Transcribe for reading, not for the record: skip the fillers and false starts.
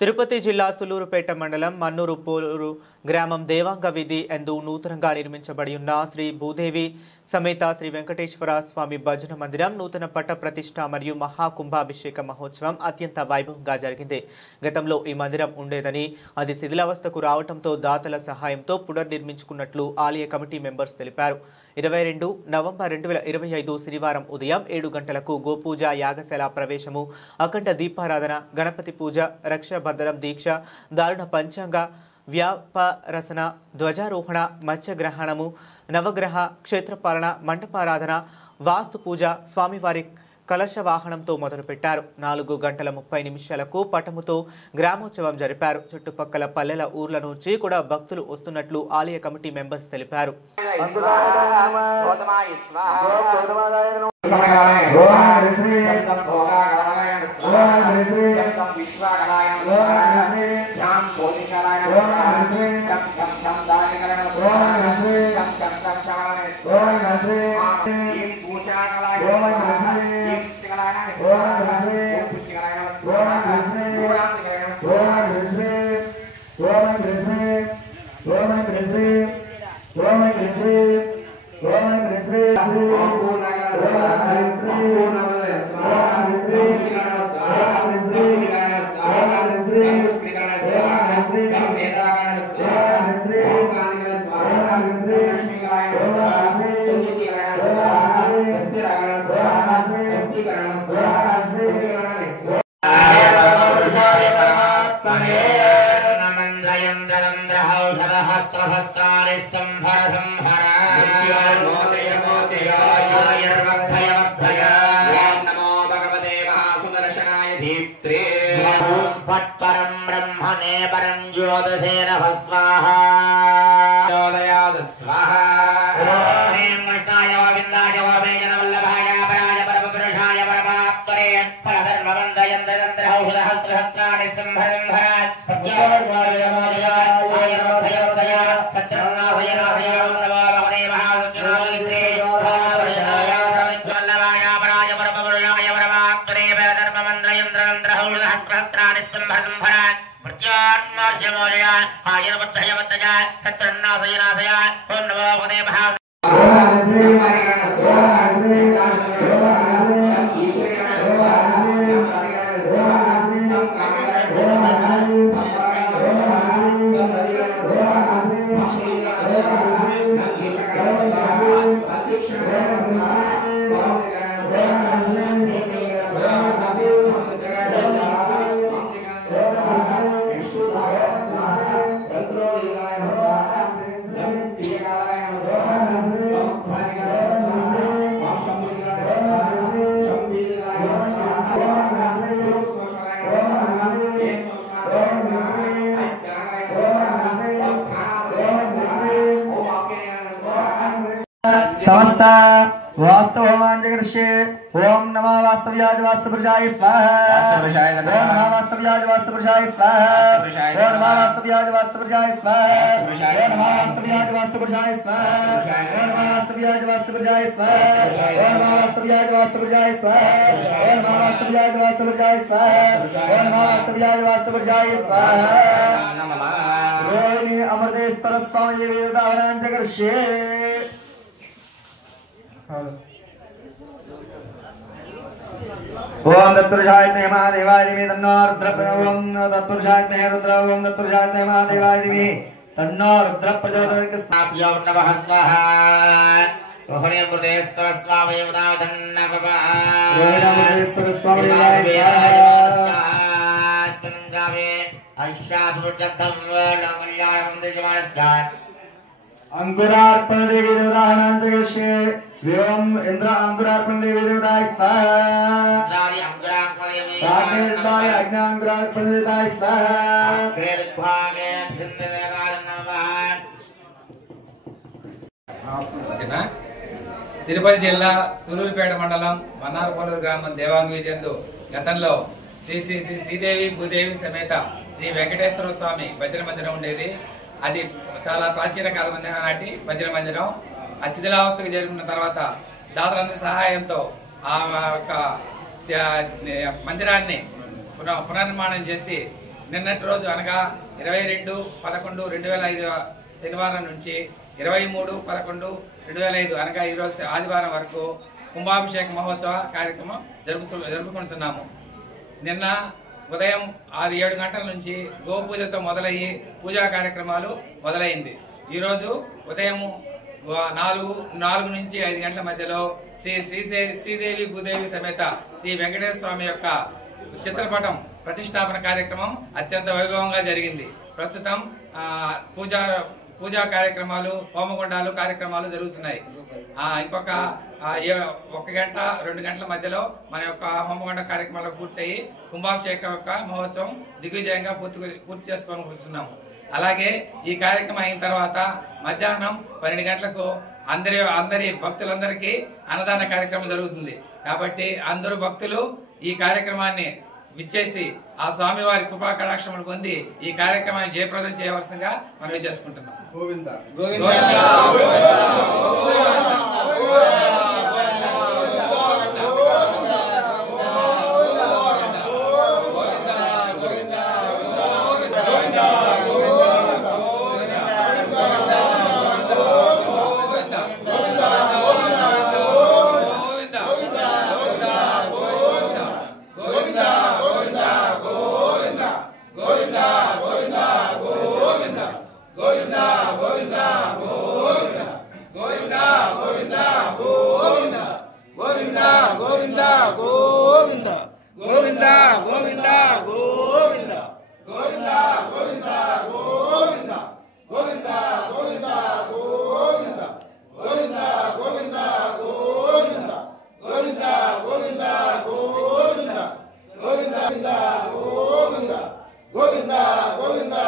తిరుపతి జిల్లా సులూరుపేట మండలం మన్నూరు పోలూరు గ్రామం దేవాంగ వీధి ఎందు నూతనంగా నిర్మించబడి ఉన్న శ్రీ భూదేవి సమేత శ్రీ వెంకటేశ్వర స్వామి భజన మందిరం నూతన పట్ట ప్రతిష్ఠ మరియు మహాకుంభాభిషేక మహోత్సవం అత్యంత వైభవంగా జరిగింది. గతంలో ఈ మందిరం ఉండేదని అది శిథిలావస్థకు రావడంతో దాతల సహాయంతో పునర్నిర్మించుకున్నట్లు ఆలయ కమిటీ మెంబర్స్ తెలిపారు. 22 నవంబర్ 2025 శనివారం ఉదయం 7 గంటలకు గోపూజ, యాగశాల ప్రవేశము, అఖండ దీపారాధన, గణపతి పూజ, రక్షాబంధనం దీక్ష, దారుణ పంచాంగ వ్యాపరసన, ధ్వజారోహణ, మత్స్యగ్రహణము, నవగ్రహ క్షేత్రపాలన, మంటపారాధన, వాస్తు పూజ, స్వామివారి కలశ వాహనంతో మొదలుపెట్టారు. 4 గంటల 30 నిమిషాలకు పటముతో గ్రామోత్సవం జరిపారు. చుట్టుపక్కల పల్లెల ఊర్ల నుంచి కూడా భక్తులు వస్తున్నట్లు ఆలయ కమిటీ మెంబర్స్ తెలిపారు. पट्परं ब्रह्मणे परं ज्योतिषेण भस्वाहा योदयाद स्वाहा ह्रीं कृष्णाय गोविन्दाय गोपेशनवल्लभाय पराय परमपुरुषाय परमात्मने परधर्मवन्दयन्तयन्त्रहौषधहस्त्रहस्त्राणि संभरम्भरात् प्रज्ञानमोदय सत्यनाथय नमो भगवते महासत्यनाथये योधावृषाय वल्लभाय पराय परमपुरुषाय परमात्मने परधर्मवन्दयन्तयन्त्रहौषधहस्त्रहस्त्राणि संभरम्भरात् प्रज्ञानमोदय आयुर्वद्धय सत्यनाथय ओं नमो भगवते महासत्यनाथये समस्त वास्तु होमांजगर्षे ओम नमः वास्तव्याज वास्तुपुरुषाय स्वाहा ओम नमः वास्तव्याज वास्तुपुरुषाय स्वाहा ओम नमः वास्तव्याज वास्तुपुरुषाय स्वाहा ओम नमः वास्तव्याज वास्तुपुरुषाय स्वाहा ओम नमः वास्तव्याज वास्तुपुरुषाय स्वाहा ओम नमः वास्तव्याज वास्तुपुरुषाय स्वाहा ओम नमः वास्तव्याज वास्तुपुरुषाय स्वाहा ओम नमः वास्तव्याज वास्तुपुरुषाय स्वाहा रोहिणी अमृतेश्वर स्वामी वेदावनांजगर्षे ओम तत्पुरुषाय महादेवाय धीमहि तन्नो रुद्र ओम तत्पुरुषाय रुद्र ओम तत्पुरुषाय महादेवाय धीमहि तन्नो रुद्र प्रचोदयात् स्थाप्यो नमः स्वाहा रोहिणी अमृतेश्वर स्वामी वेदावनांजगर्षे रोहिणी अमृतेश्वर स्वामी वेदावनांजगर्षे अष्टादुर्जद्धं लोकल्याणं दिजमानस्कार अंकुरार्पण देवी देवतानांजगर्षे व्योम इंद्र अंकुरार्पण देवी देवताय स्वाहा राधि अंकुरार्पण देवी राकेशदाय अग्नांकुरार्पण देवताय स्वाहा कृतभागे धिन्देवाय नमः తిరుపతి జిల్లా సులూరుపేట మండలం మన్నారపోలూరు గ్రామం దేవాంగ వీధి యందు గతంలో శ్రీ శ్రీ శ్రీ శ్రీదేవి భూదేవి సమేత శ్రీ వెంకటేశ్వర స్వామి భజన మందిరం ఉండేది. అది చాలా ప్రాచీన కాలం నాటి భజన మందిరం. ఆ శిథిలావస్థకు చేరుకున్న తర్వాత దాతలందరి సహాయంతో ఆ యొక్క మందిరాన్ని పునర్నిర్మాణం చేసి నిన్నటి రోజు అనగా 22/11/2005 శనివారం నుంచి 23/11/2005 అనగా ఈ రోజు ఆదివారం వరకు కుంభాభిషేక మహోత్సవ కార్యక్రమం జరుపుకుంటున్నాము. నిన్న ఉదయం 6-7 గంటల నుంచి గోపూజతో మొదలయ్యి పూజా కార్యక్రమాలు మొదలైంది. ఈరోజు ఉదయం 4 నుంచి 5 గంటల మధ్యలో శ్రీదేవి భూదేవి సమేత శ్రీ వెంకటేశ్వర స్వామి యొక్క చిత్రపటం ప్రతిష్టాపన కార్యక్రమం అత్యంత వైభవంగా జరిగింది. ప్రస్తుతం పూజా కార్యక్రమాలు, హోమగుండాలు కార్యక్రమాలు జరుగుతున్నాయి. ఇంకొక 1 గంట 2 గంటల మధ్యలో మన యొక్క హోమగుండ కార్యక్రమాలు పూర్తయి కుంభాభిషేక యొక్క మహోత్సవం దిగ్విజయంగా పూర్తి చేసుకోనుకుంటున్నాము. అలాగే ఈ కార్యక్రమం అయిన తర్వాత మధ్యాహ్నం 12 గంటలకు అందరి భక్తులందరికీ అన్నదాన కార్యక్రమం జరుగుతుంది. కాబట్టి అందరూ భక్తులు ఈ కార్యక్రమాన్ని విచ్చేసి ఆ స్వామి వారి కృపా కటాక్షములు పొంది ఈ కార్యక్రమాన్ని జయప్రదం చేయవలసిందిగా మనవి చేసుకుంటున్నాం. గోవిందా గోవిందా